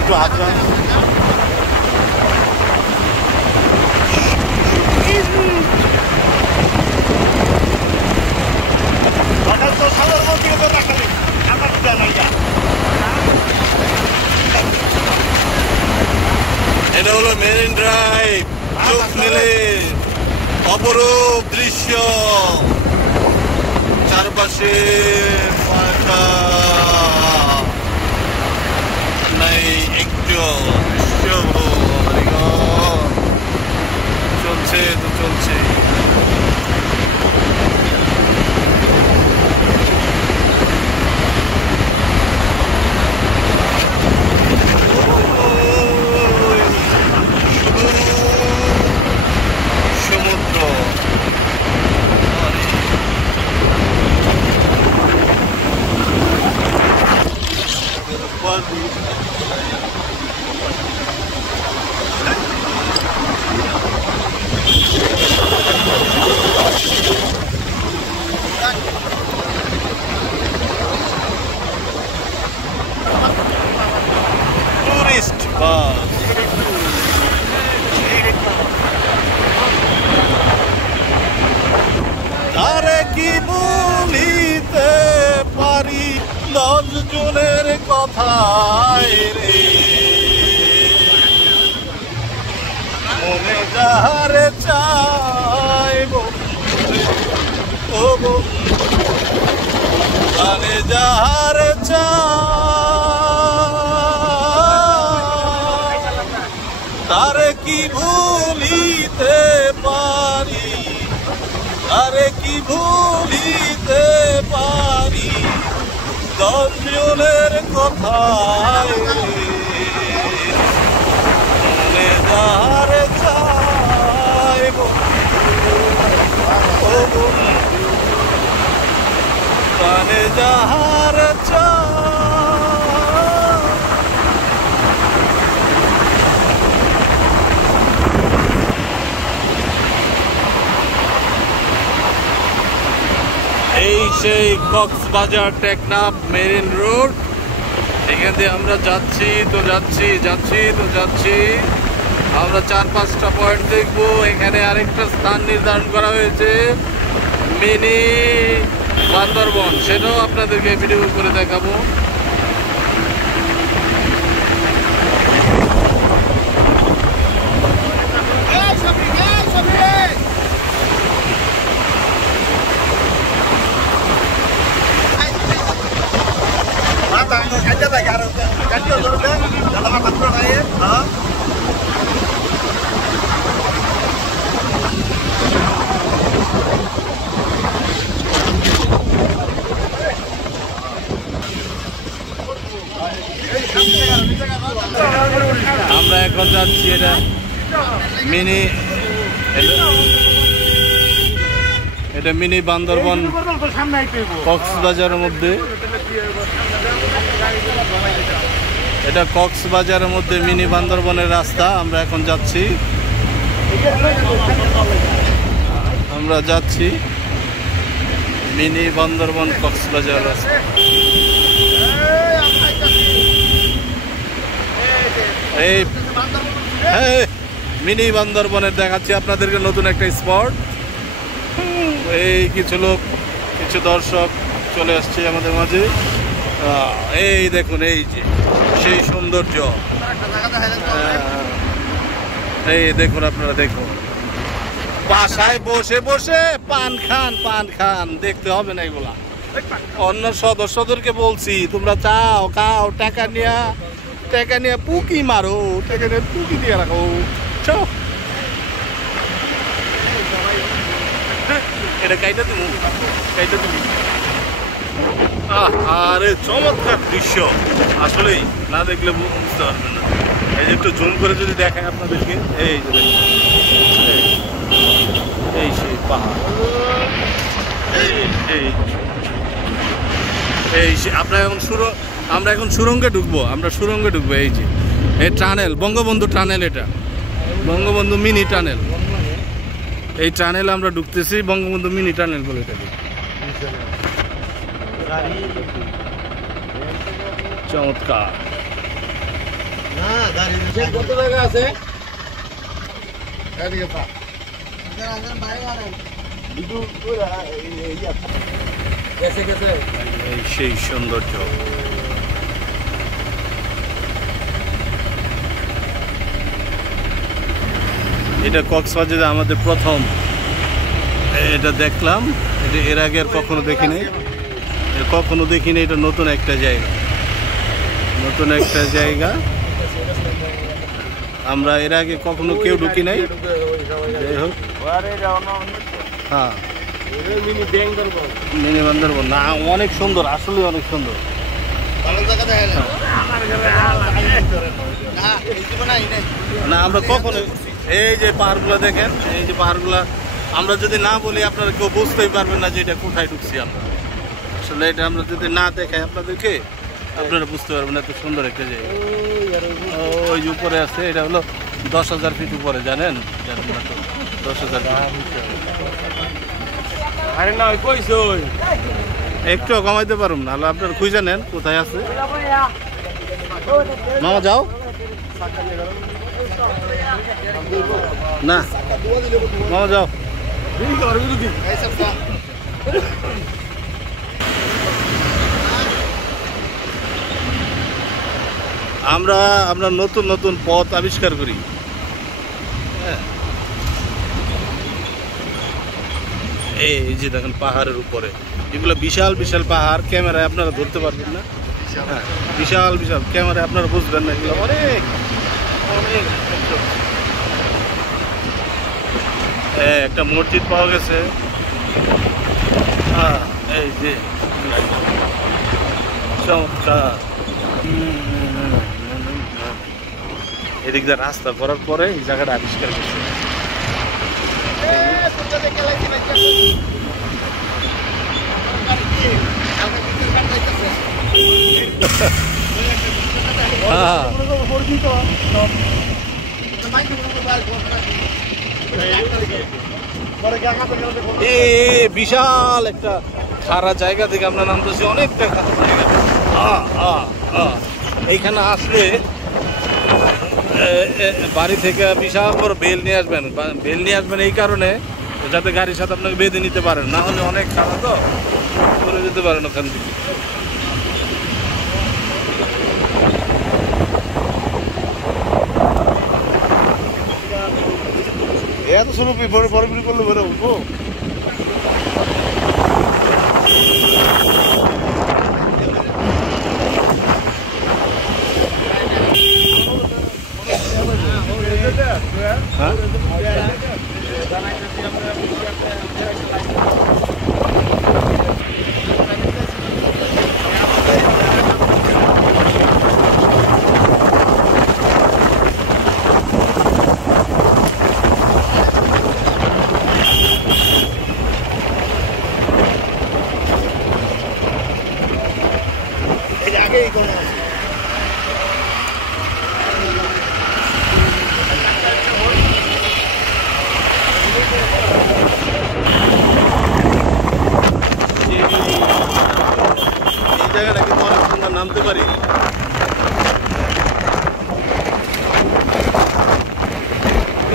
একটু হাতটা এটা হলো মেরিন ড্রাইভ, চোখ মেলে অপরূপ দৃশ্য, চারপাশে ফাঁকা নাই একটু চলছে তো চলছে। সমুদ্র টুরিস্ট বাস। তারে কি বলিতে পারি 10 জনের কথায় রে, মনে যাহারে চাইব ও মনে যাহারে চাই তারে কি ভুলিতে পারি, আরে কি ভুলিতে পারি 10 জনের কথায় মনে যাহারে চাইব ও মনে যাহারে চাই। এই সেই কক্সবাজার টেকনাফ মেরিন রোড, এখান দিয়ে আমরা যাচ্ছি তো যাচ্ছি যাচ্ছি তো যাচ্ছি। আমরা 4-5টা পয়েন্ট দেখবো। এখানে আরেকটা স্থান নির্ধারণ করা হয়েছে মিনি বান্দরবন, সেটাও আপনাদেরকে ভিডিও করে দেখাবো। আমরা এখন যাচ্ছি, এটা মিনি, এটা মিনি বান্দরবন কক্সবাজারের মধ্যে, এটা কক্সবাজারের মধ্যে মিনি বান্দরবনের রাস্তা। আমরা এখন যাচ্ছি, আমরা যাচ্ছি মিনি বান্দরবন কক্সবাজার রাস্তা। এই মিনি বান্দরবনের দেখাচ্ছি আপনাদেরকে নতুন একটা স্পট। এই কিছু লোক, কিছু দর্শক চলে আসছে আমাদের মাঝে। এই দেখুন, এই যে সেই সৌন্দর্য, এই দেখুন, আপনারা দেখুন, বাসায় বসে বসে পান খান, পান খান, দেখতে হবে না এগুলা। অন্য সদস্যদেরকে বলছি, তোমরা চাও খাও, টাকা নিয়ে পুকি মারো, টাকা নিয়ে পুকি দিয়ে রাখো। এটা কাইটা তুমি, কাইটা তুমি। আরে চমৎকার দৃশ্য, আসলেই না দেখলে বুঝতে পারবেন না। এই যে একটু জুম করে যদি দেখায় আপনাদেরকে, এই যে এই সেই পাহাড়, এই আমরা এখন সুরঙ্গে ঢুকবো, এই যে এই টানেল, বঙ্গবন্ধু টানেল, এটা বঙ্গবন্ধু মিনি টানেল। এই টানেল আমরা ঢুকতেছি, বঙ্গবন্ধু মিনি টানেল বলে এটাকে। চমৎকার। কত জায়গা আছে? এই সেই সৌন্দর্য। এটা কক্সবাজারে আমাদের প্রথম এটা দেখলাম। এটা এর আগে আর কখনো দেখিনি, এটা নতুন একটা জায়গা, আমরা এর আগে কখনো কেউ ঢুকি নাই। যাই হোক, হ্যাঁ মিনি বান্দরবন না, অনেক সুন্দর, আসলে অনেক সুন্দর। না আমরা কখনো এই যে পাহাড়গুলো দেখেন, এই যে পাহাড়গুলা আমরা যদি না বলি আপনারা কেউ বুঝতেই পারবেন না যে এটা কোথায় ঢুকছি আমরা। আসলে এটা আমরা যদি না দেখাই আপনাদেরকে, আপনারা বুঝতে পারবেন এত সুন্দর একটা জায়গা। ওই যে উপরে আছে, এটা হলো 10,000 ফিট উপরে, জানেন? 10,000 একটু কমাইতে পারুন না, আপনারা খুঁজে নেন কোথায় আছে। মামা যাও না, মামা যাও। আমরা নতুন নতুন পথ আবিষ্কার করি। এই যে দেখেন পাহাড়ের উপরে, এগুলো বিশাল বিশাল পাহাড়, ক্যামেরায় আপনারা ধরতে পারবেন না। হ্যাঁ, বিশাল বিশাল, ক্যামেরায় আপনারা বুঝবেন না, এগুলো অনেক অনেক। একটা মসজিদ পাওয়া গেছে, হ্যাঁ এই যে চমৎকার। এদিক দিয়ে রাস্তা করার পরে এই জায়গাটা আবিষ্কার করছে। বিশাল একটা খাড়া জায়গা থেকে আমরা নামতেছি, অনেকটা খাড়া জায়গা। এইখানে আসলে বাড়ি থেকে বিশাল বড় বেল নিয়ে আসবেন, এই কারণে যাতে গাড়ির সাথে আপনাকে বেঁধে নিতে পারেন, না হলে অনেক খারাপ তো করে যেতে পারেন ওখান থেকে। এত শুরু পরে করলে বেরো উঠবো। হ্যাঁ নামতে পারি।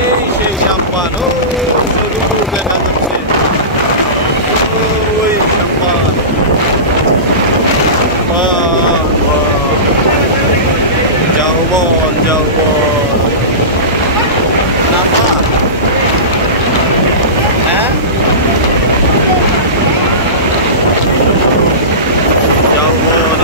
এই সেই সাম্পান, ও দেখা যাচ্ছে, ওই সাম্পান। যৌবন নামা, হ্যাঁ যৌবন।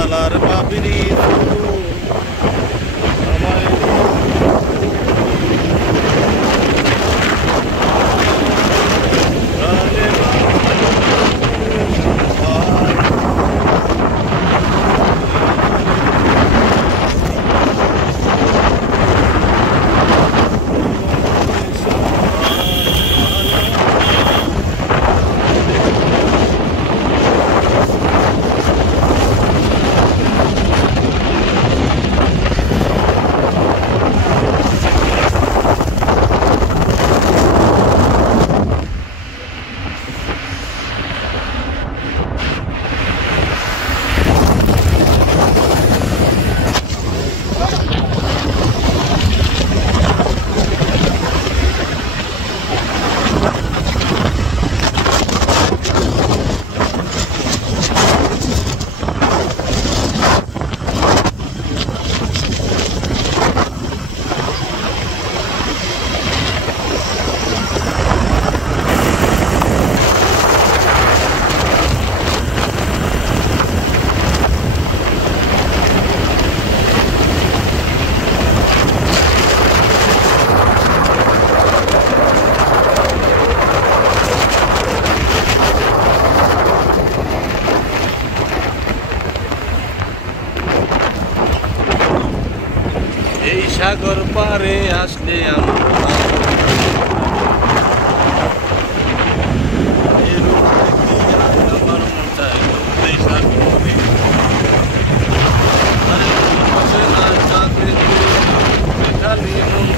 জানালার বাবিরি এই সাগর পারে আসলে আমরা আমার মন চায় এই সাগরে খালি মন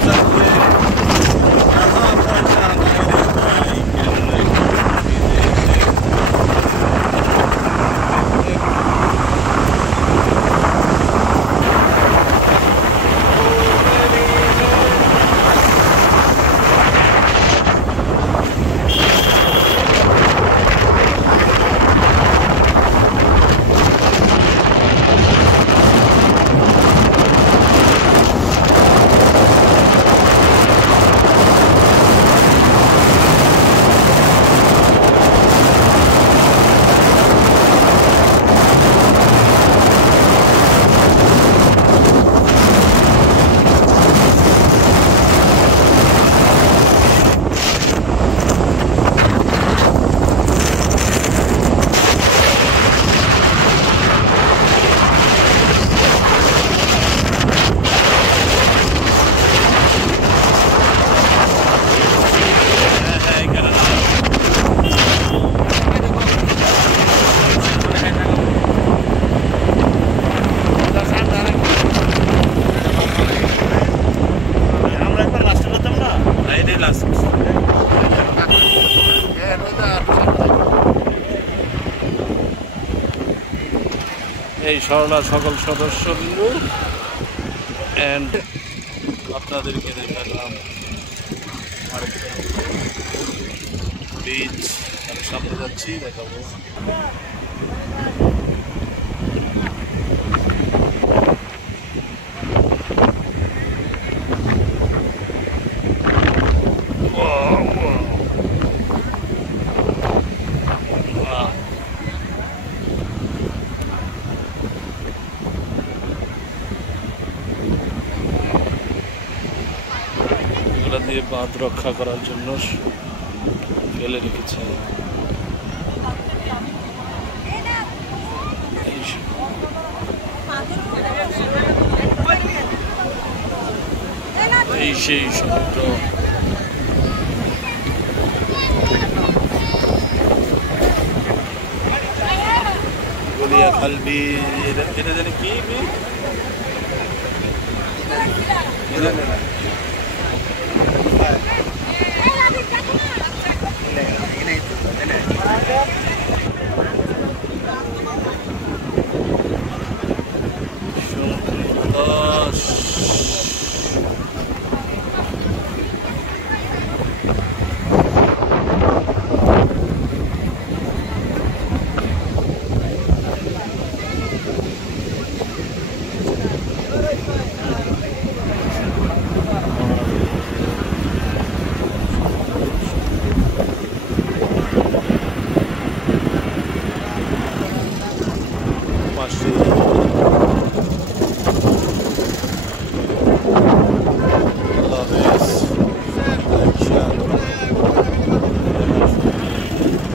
চাইলে এই সরলার সকল সদস্যবৃন্দ এন্ড আপনাদেরকে দেখালাম বিচ সামনে যাচ্ছি দেখাবো দিয়ে বাঁধ রক্ষা করার জন্য ফেলে রেখেছে এই সেই সমুদ্র গলিয়া খালবি এটা জানি কি পাশে